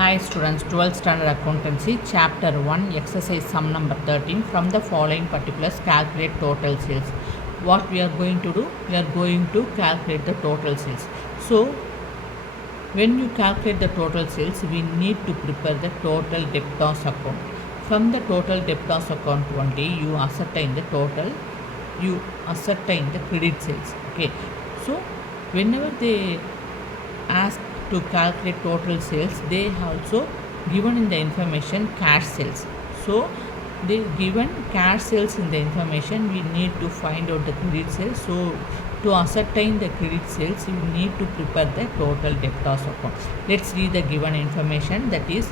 Hi students, 12th standard accountancy, chapter 1, exercise sum number 13. From the following particulars, calculate total sales. What we are going to do? We are going to calculate the total sales. So, when you calculate the total sales, we need to prepare the total debtors account. From the total debtors account only, you ascertain the credit sales. Okay. So, whenever they ask to calculate total sales, they also given in the information cash sales. So they given cash sales in the information, we need to find out the credit sales. So to ascertain the credit sales, you need to prepare the total debtors account. Let's read the given information. That is,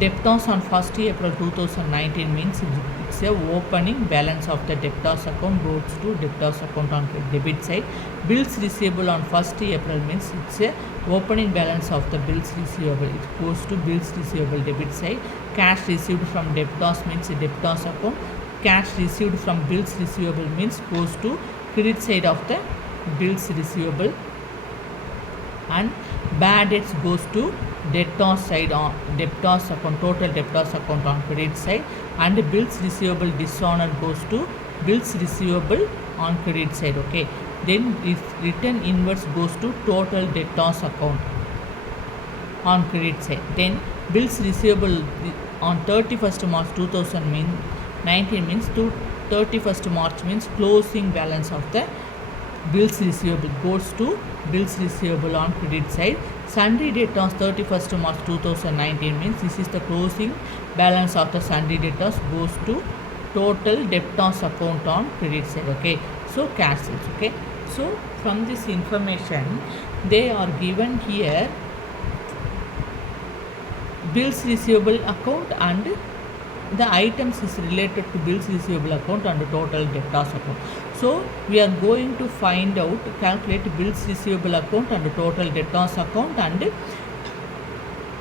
debtors on 1st April 2019 means it's a opening balance of the debtors account goes to debtors account on debit side. Bills receivable on 1st April means it's a opening balance of the bills receivable. It goes to bills receivable debit side. Cash received from debtors means debtors account. Cash received from bills receivable means goes to credit side of the bills receivable. And bad debts goes to debtors side on debtors account, total debtors account on credit side, and bills receivable dishonor goes to bills receivable on credit side. Okay, then return inverse goes to total debtors account on credit side. Then bills receivable on 31st March 2019 means to 31st March means closing balance of the bills receivable goes to bills receivable on credit side. Sundry debtors 31st March 2019 means this is the closing balance of the sundry debtors goes to total debtors account on credit side. Okay, so cash sales. Okay, so from this information they are given here bills receivable account, and the items is related to bills receivable account and total debtors account. So we are going to find out, calculate bills receivable account and total debtors account, and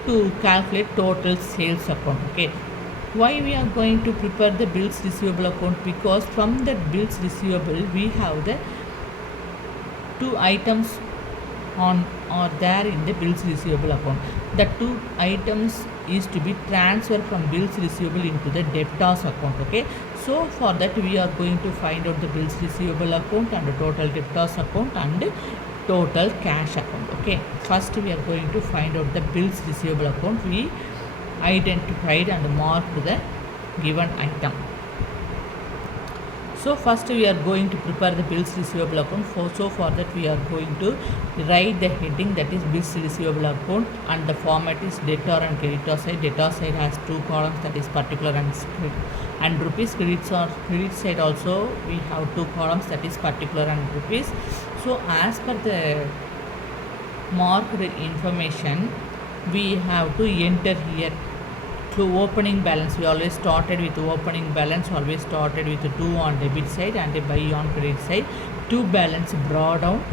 to calculate total sales account. Okay, why we are going to prepare the bills receivable account? Because from that bills receivable we have the two items on or there in the bills receivable account. The two items is to be transferred from bills receivable into the debtors account. Okay, so for that we are going to find out the bills receivable account and the total debtors account and total cash account. Okay, first we are going to find out the bills receivable account. We identified and marked the given item. So first we are going to prepare the bills receivable account. So for that we are going to write the heading, that is bills receivable account, and the format is debtor and creditor side. Debtor side has two columns, that is particular and rupees. Credit side also we have two columns, that is particular and rupees. So as per the marked information, we have to enter here. So opening balance, we always started with opening balance, always started with 2 on debit side and a buy on credit side. 2 balance brought down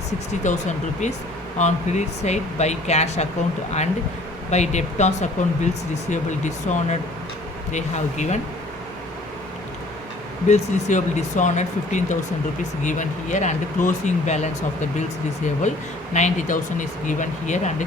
60,000 rupees on credit side by cash account, and by debtors account bills receivable dishonored, they have given bills receivable dishonored 15,000 rupees given here, and closing balance of the bills receivable 90,000 is given here, and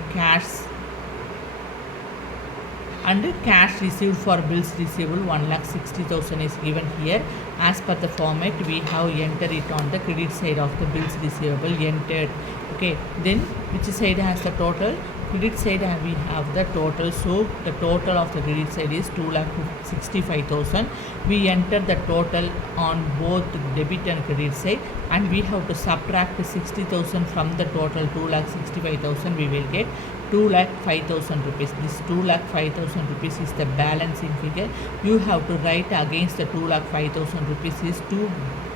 cash received for bills receivable 1,60,000 is given here. As per the format, we have entered it on the credit side of the bills receivable entered. Okay, then which side has the total? Credit side we have the total. So the total of the credit side is 2,65,000. We enter the total on both debit and credit side, and we have to subtract 60,000 from the total 2,65,000. We will get 2,05,000 rupees. This 2,05,000 rupees is the balancing figure. You have to write against the 2,05,000 rupees is to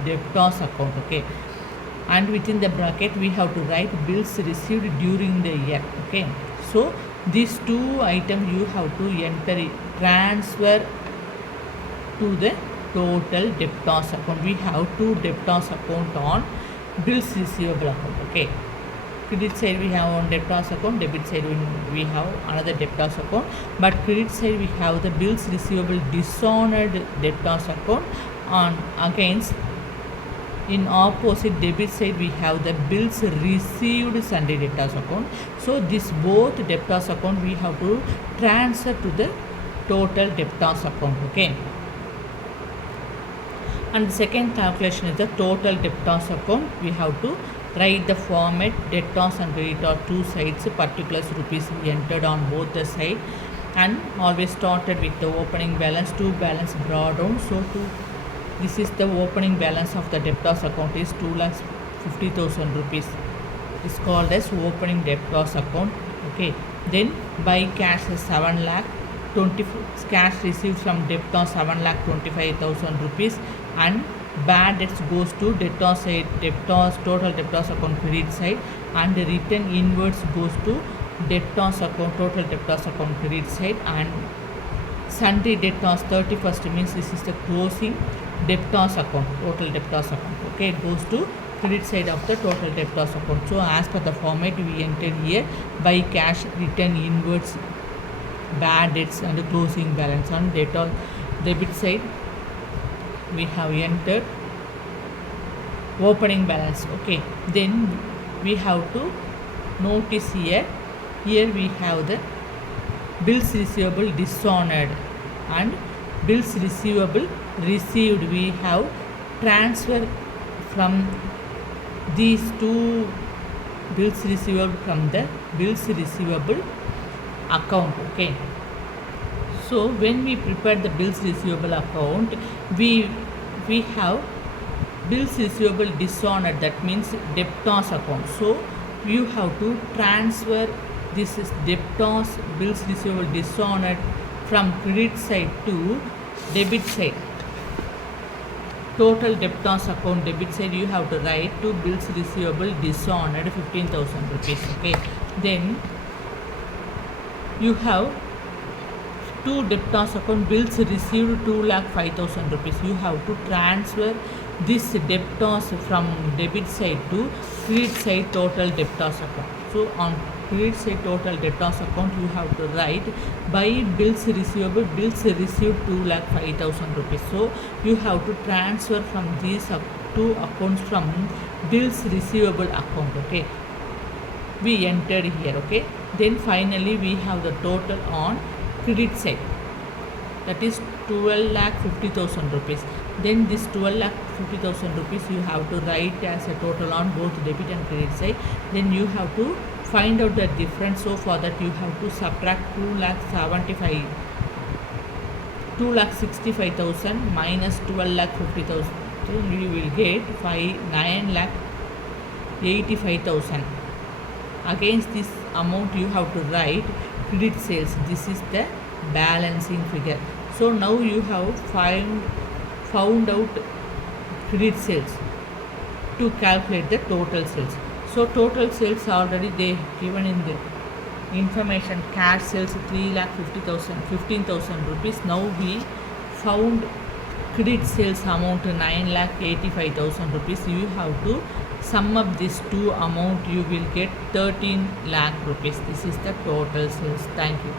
debtors account. Okay, and within the bracket we have to write bills received during the year. Okay, so these two items you have to enter it, transfer to the total debtors account. We have two debtors account on bills receivable account. Okay, credit side we have on debtors account, debit side we have another debtors account, but credit side we have the bills receivable dishonored debtors account on against In opposite debit side we have the bills received sundry debtors account. So this both debtors account we have to transfer to the total debtors account. Okay. And the second calculation is the total debtors account. We have to write the format debtors and creditors two sides, particulars rupees we entered on both the side, and always started with the opening balance, to balance brought down. So this is the opening balance of the debtors account is 2,50,000 rupees. It's called as opening debtors account. Okay. Then by cash is 7 lakh. Cash received from debtors 7,25,000 rupees, and bad debts goes to debtors side, total debtors account credit side, and the return inwards goes to debtors account, total debtors account credit side, and sundry debtors 31st means this is the closing debtors account, total debtors account. Okay, it goes to credit side of the total debtors account. So as per the format we entered here, by cash, return inwards, bad debts, and the closing balance. On debit side we have entered opening balance. Okay, then we have to notice here we have the bills receivable dishonored and bills receivable received. We have transfer from these two bills receivable from the bills receivable account. Okay, so when we prepare the bills receivable account, we have bills receivable dishonored, that means debtors account. So you have to transfer this is debtors bills receivable dishonored from credit side to debit side. Total debtors account debit side you have to write to bills receivable dishonored 15,000 rupees. Okay, then you have two debtors account bills received 2,05,000 rupees. You have to transfer this debtors from debit side to credit side total debtors account. So on credit side total debtors account you have to write by bills receivable bills received 2,05,000 rupees. So you have to transfer from these two accounts from bills receivable account. Okay, we entered here. Okay, then finally we have the total on credit side, that is 12,50,000 rupees. Then this 12,50,000 rupees you have to write as a total on both debit and credit side. Then you have to find out the difference. So for that you have to subtract 2,65,000 minus 12,50,000. So you will get 9,85,000. Against this amount you have to write credit sales. This is the balancing figure. So now you have found out credit sales to calculate the total sales. So total sales already they given in the information. Cash sales 3,50,000 15,000 rupees. Now we found credit sales amount 9,85,000 rupees. You have to sum up these two amount, you will get 13 lakh rupees. This is the total sales. Thank you.